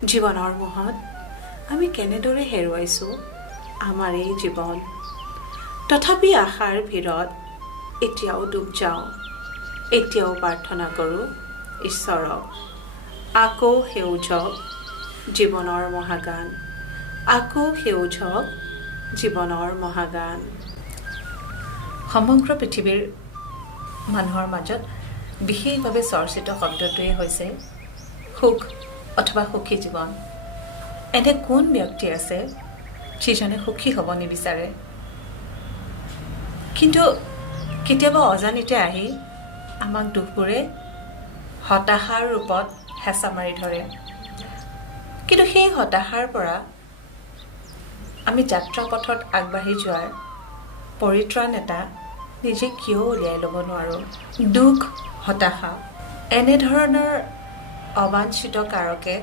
জীৱনৰ মোহত আমি কেনেদৰে হেৰুৱাইছোঁ আমাৰ এই জীৱন। তথাপি আশাৰ ভিৰত এতিয়াও ডুব যাওঁ, এতিয়াও প্ৰাৰ্থনা কৰোঁ ঈশ্বৰক। আকৌ সেউজক জীৱনৰ মহাগান, আকৌ সেউজক জীৱনৰ মহাগান। সমগ্ৰ পৃথিৱীৰ মানুহৰ মাজত বিশেষভাৱে চৰ্চিত শব্দটোৱে হৈছে সুখ অথবা সুখী জীৱন। এনে কোন ব্যক্তি আছে যিজনে সুখী হ'ব নিবিচাৰে? কিন্তু কেতিয়াবা অজানিতে আহি আমাক দুখবোৰে হতাশাৰ ৰূপত হেঁচা মাৰি ধৰে। কিন্তু সেই হতাশাৰ পৰা আমি যাত্ৰা পথত আগবাঢ়ি যোৱাৰ পৰিত্ৰাণ এটা নিজে কিয় উলিয়াই ল'ব নোৱাৰোঁ? দুখ, হতাশা এনেধৰণৰ অবাঞ্ছিত কাৰকে